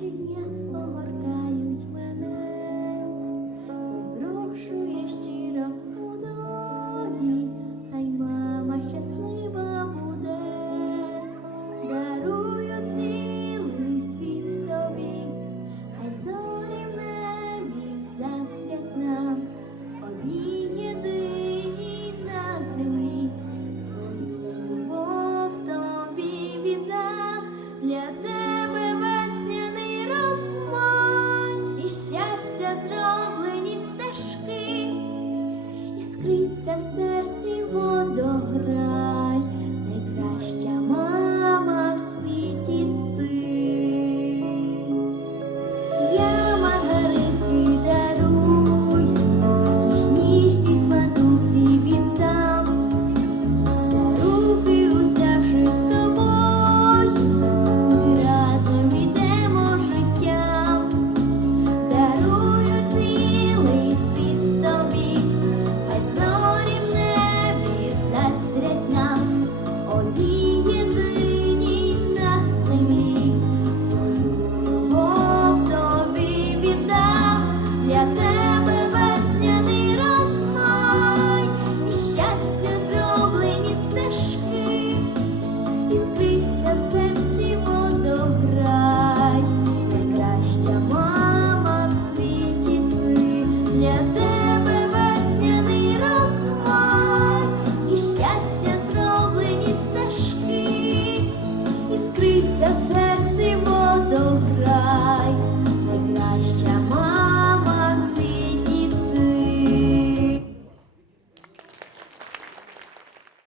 побачення, о морському. зроблені стежки, іскриться в серці водограй. just